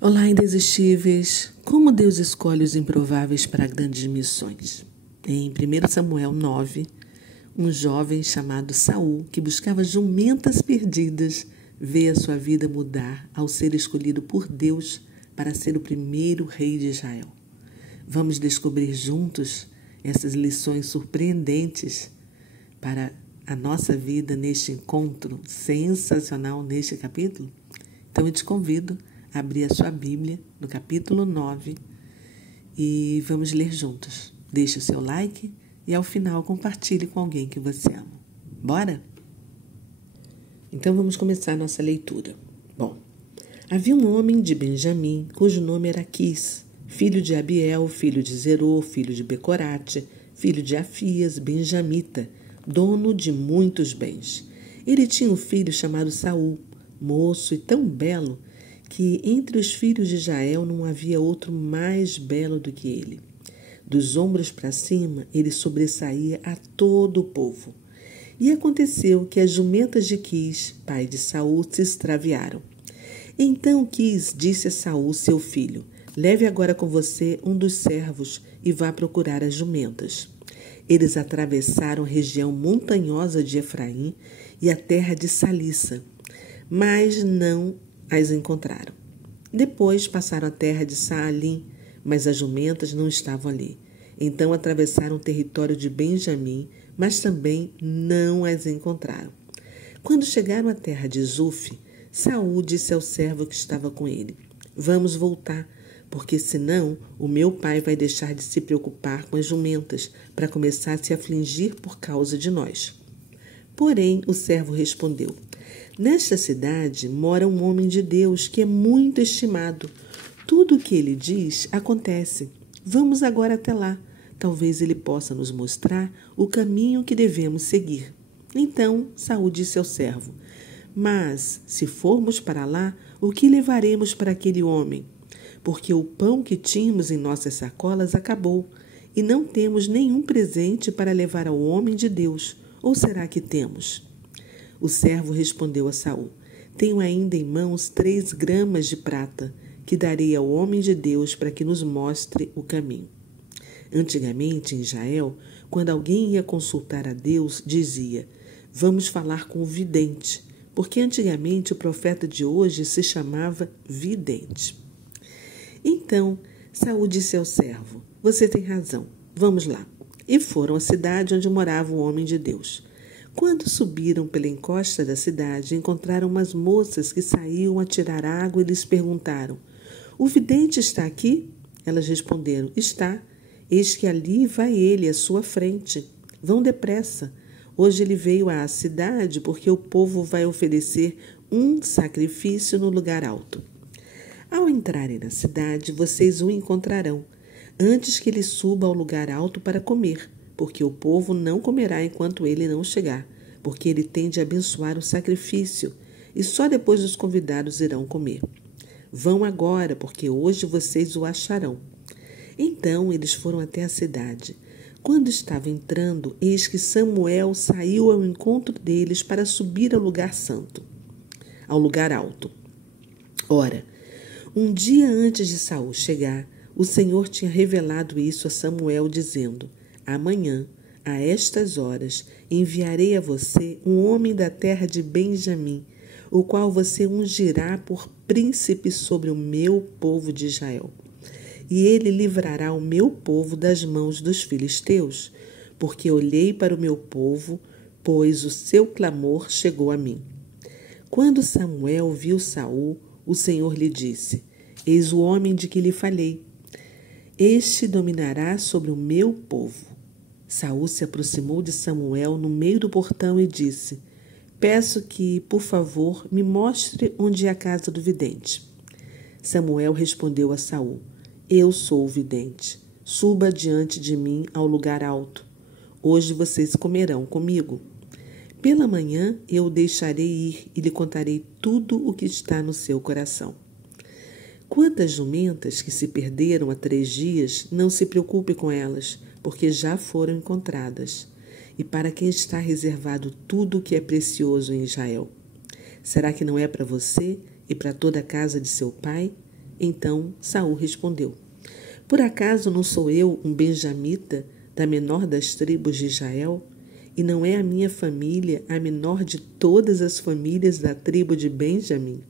Olá, indesistíveis! Como Deus escolhe os improváveis para grandes missões? Em 1 Samuel 9, um jovem chamado Saul, que buscava jumentas perdidas, vê a sua vida mudar ao ser escolhido por Deus para ser o primeiro rei de Israel. Vamos descobrir juntos essas lições surpreendentes para a nossa vida neste encontro sensacional neste capítulo? Então eu te convido a abrir a sua Bíblia no capítulo 9 e vamos ler juntos. Deixe o seu like e ao final compartilhe com alguém que você ama. Bora? Então vamos começar a nossa leitura. Bom, havia um homem de Benjamim cujo nome era Quis, filho de Abiel, filho de Zerô, filho de Becorate, filho de Afias, benjamita, dono de muitos bens. Ele tinha um filho chamado Saul, moço e tão belo que entre os filhos de Israel não havia outro mais belo do que ele. Dos ombros para cima, ele sobressaía a todo o povo. E aconteceu que as jumentas de Quis, pai de Saul, se extraviaram. Então Quis disse a Saul, seu filho: leve agora com você um dos servos e vá procurar as jumentas. Eles atravessaram a região montanhosa de Efraim e a terra de Salissa, mas não as encontraram. Depois passaram a terra de Saalim, mas as jumentas não estavam ali. Então atravessaram o território de Benjamim, mas também não as encontraram. Quando chegaram à terra de Zuf, Saul disse ao servo que estava com ele: vamos voltar, porque senão o meu pai vai deixar de se preocupar com as jumentas para começar a se afligir por causa de nós. Porém, o servo respondeu: nesta cidade mora um homem de Deus que é muito estimado. Tudo o que ele diz acontece. Vamos agora até lá. Talvez ele possa nos mostrar o caminho que devemos seguir. Então Saul disse ao servo: mas, se formos para lá, o que levaremos para aquele homem? Porque o pão que tínhamos em nossas sacolas acabou, e não temos nenhum presente para levar ao homem de Deus. Ou será que temos? O servo respondeu a Saul: tenho ainda em mãos 3 gramas de prata, que darei ao homem de Deus para que nos mostre o caminho. Antigamente, em Israel, quando alguém ia consultar a Deus, dizia: vamos falar com o vidente, porque antigamente o profeta de hoje se chamava vidente. Então, Saul disse ao servo: você tem razão, vamos lá. E foram à cidade onde morava o homem de Deus. Quando subiram pela encosta da cidade, encontraram umas moças que saíam a tirar água e lhes perguntaram: o vidente está aqui? Elas responderam: está. Eis que ali vai ele à sua frente. Vão depressa. Hoje ele veio à cidade porque o povo vai oferecer um sacrifício no lugar alto. Ao entrarem na cidade, vocês o encontrarão, antes que ele suba ao lugar alto para comer, porque o povo não comerá enquanto ele não chegar, porque ele tem de abençoar o sacrifício, e só depois os convidados irão comer. Vão agora, porque hoje vocês o acharão. Então eles foram até a cidade. Quando estavam entrando, eis que Samuel saiu ao encontro deles para subir ao lugar santo, ao lugar alto. Ora, um dia antes de Saul chegar, o Senhor tinha revelado isso a Samuel, dizendo: amanhã, a estas horas, enviarei a você um homem da terra de Benjamim, o qual você ungirá por príncipe sobre o meu povo de Israel. E ele livrará o meu povo das mãos dos filisteus, porque olhei para o meu povo, pois o seu clamor chegou a mim. Quando Samuel viu Saul, o Senhor lhe disse: eis o homem de que lhe falei. Este dominará sobre o meu povo. Saul se aproximou de Samuel no meio do portão e disse: peço que, por favor, me mostre onde é a casa do vidente. Samuel respondeu a Saul: eu sou o vidente. Suba diante de mim ao lugar alto. Hoje vocês comerão comigo. Pela manhã eu o deixarei ir e lhe contarei tudo o que está no seu coração. Quanto às jumentas que se perderam há 3 dias, não se preocupe com elas, porque já foram encontradas. E para quem está reservado tudo o que é precioso em Israel? Será que não é para você e para toda a casa de seu pai? Então Saul respondeu: Por acaso não sou eu um benjamita da menor das tribos de Israel? E não é a minha família a menor de todas as famílias da tribo de Benjamim?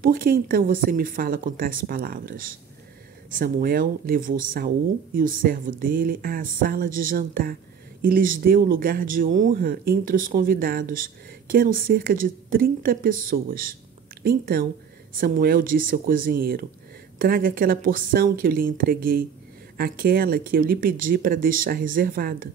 Por que então você me fala com tais palavras? Samuel levou Saul e o servo dele à sala de jantar e lhes deu lugar de honra entre os convidados, que eram cerca de 30 pessoas. Então Samuel disse ao cozinheiro: Traga aquela porção que eu lhe entreguei, aquela que eu lhe pedi para deixar reservada.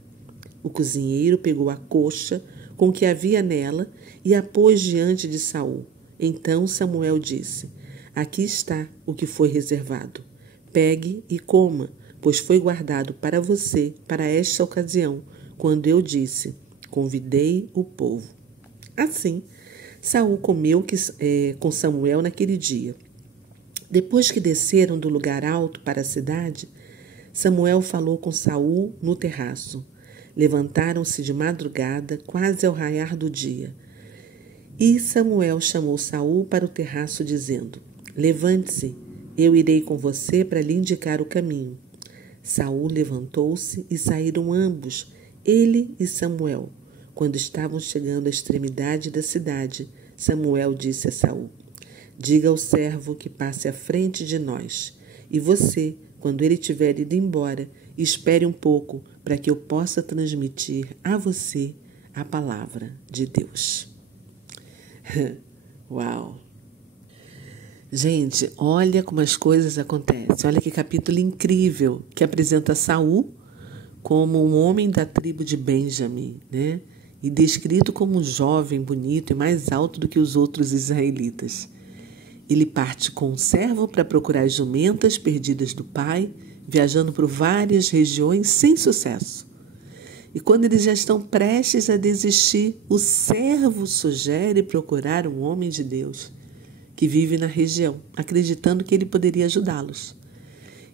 O cozinheiro pegou a coxa com o que havia nela e a pôs diante de Saul. Então Samuel disse: Aqui está o que foi reservado. Pegue e coma, pois foi guardado para você para esta ocasião, quando eu disse: Convidei o povo. Assim, Saul comeu com Samuel naquele dia. Depois que desceram do lugar alto para a cidade, Samuel falou com Saul no terraço. Levantaram-se de madrugada, quase ao raiar do dia. E Samuel chamou Saul para o terraço, dizendo: Levante-se, eu irei com você para lhe indicar o caminho. Saul levantou-se e saíram ambos, ele e Samuel. Quando estavam chegando à extremidade da cidade, Samuel disse a Saul: Diga ao servo que passe à frente de nós. E você, quando ele tiver ido embora, espere um pouco para que eu possa transmitir a você a palavra de Deus. Uau! Gente, olha como as coisas acontecem. Olha que capítulo incrível que apresenta Saul como um homem da tribo de Benjamim, né? E descrito como um jovem, bonito e mais alto do que os outros israelitas. Ele parte com um servo para procurar as jumentas perdidas do pai, viajando por várias regiões sem sucesso. E quando eles já estão prestes a desistir, o servo sugere procurar um homem de Deus que vive na região, acreditando que ele poderia ajudá-los.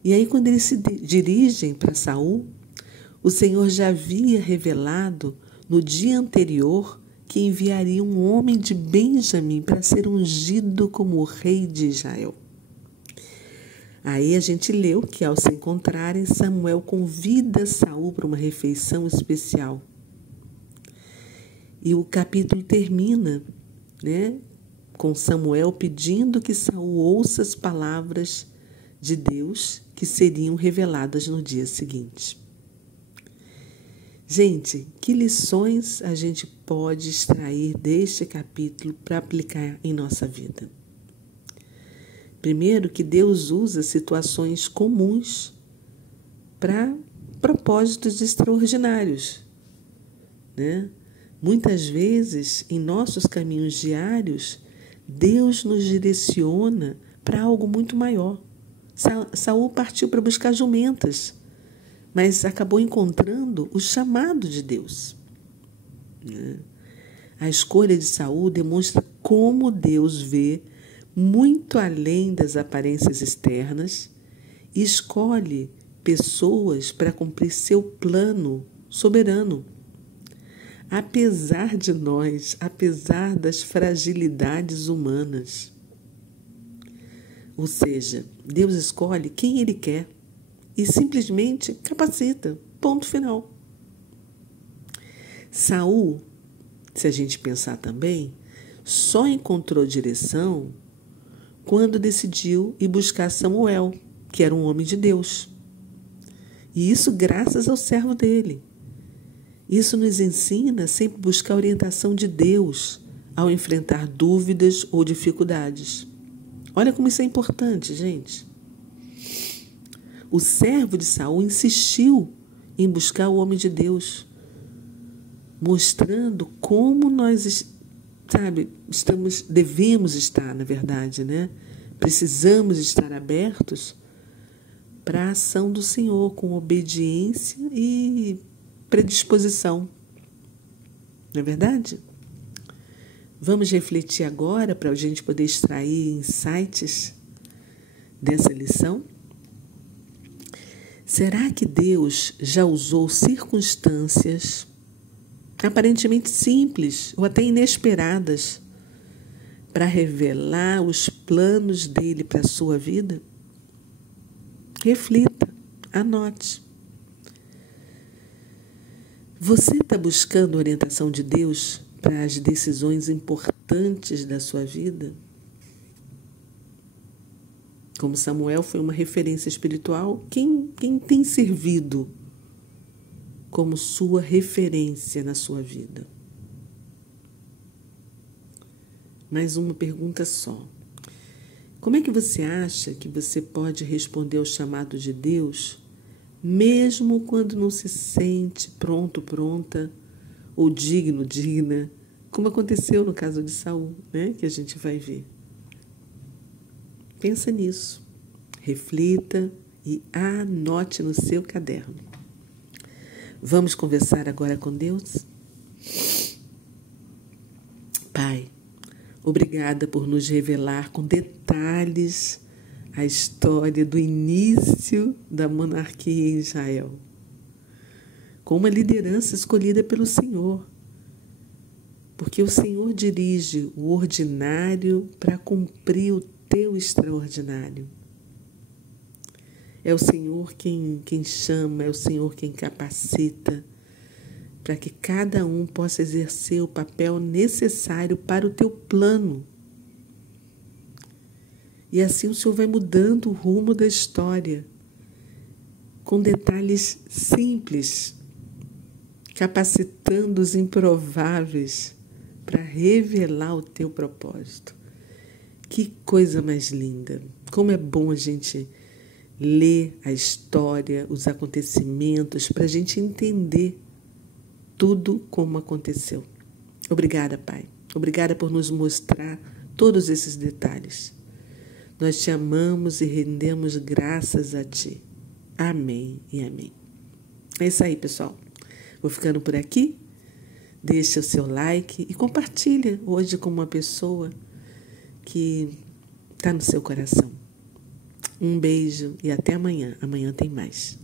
E aí, quando eles se dirigem para Saul, o Senhor já havia revelado no dia anterior que enviaria um homem de Benjamim para ser ungido como o rei de Israel. Aí a gente leu que, ao se encontrarem, Samuel convida Saul para uma refeição especial. E o capítulo termina, né, com Samuel pedindo que Saul ouça as palavras de Deus que seriam reveladas no dia seguinte. Gente, que lições a gente pode extrair deste capítulo para aplicar em nossa vida? Primeiro, que Deus usa situações comuns para propósitos extraordinários, né? Muitas vezes, em nossos caminhos diários, Deus nos direciona para algo muito maior. Saul partiu para buscar jumentas, mas acabou encontrando o chamado de Deus. A escolha de Saul demonstra como Deus vê muito além das aparências externas e escolhe pessoas para cumprir seu plano soberano. Apesar de nós, apesar das fragilidades humanas. Ou seja, Deus escolhe quem Ele quer e simplesmente capacita. Ponto final. Saul, se a gente pensar também, só encontrou direção quando decidiu ir buscar Samuel, que era um homem de Deus. E isso graças ao servo dele. Isso nos ensina a sempre buscar a orientação de Deus ao enfrentar dúvidas ou dificuldades. Olha como isso é importante, gente. O servo de Saul insistiu em buscar o homem de Deus, mostrando como nós, devemos estar, na verdade, né? Precisamos estar abertos para a ação do Senhor, com obediência e predisposição. Não é verdade? Vamos refletir agora para a gente poder extrair insights dessa lição? Será que Deus já usou circunstâncias aparentemente simples ou até inesperadas para revelar os planos dele para a sua vida? Reflita, anote. Você está buscando a orientação de Deus para as decisões importantes da sua vida? Como Samuel foi uma referência espiritual, quem tem servido como sua referência na sua vida? Mais uma pergunta só. Como é que você acha que você pode responder ao chamado de Deus, mesmo quando não se sente pronto, pronta, ou digno, digna, como aconteceu no caso de Saul, né? Que a gente vai ver. Pensa nisso, reflita e anote no seu caderno. Vamos conversar agora com Deus? Pai, obrigada por nos revelar com detalhes a história do início da monarquia em Israel, com uma liderança escolhida pelo Senhor, porque o Senhor dirige o ordinário para cumprir o teu extraordinário. É o Senhor quem chama, é o Senhor quem capacita, para que cada um possa exercer o papel necessário para o teu plano. E assim o Senhor vai mudando o rumo da história, com detalhes simples, capacitando os improváveis para revelar o teu propósito. Que coisa mais linda! Como é bom a gente ler a história, os acontecimentos, para a gente entender tudo como aconteceu. Obrigada, Pai. Obrigada por nos mostrar todos esses detalhes. Nós te amamos e rendemos graças a Ti. Amém e amém. É isso aí, pessoal. Vou ficando por aqui. Deixa o seu like e compartilha hoje com uma pessoa que está no seu coração. Um beijo e até amanhã. Amanhã tem mais.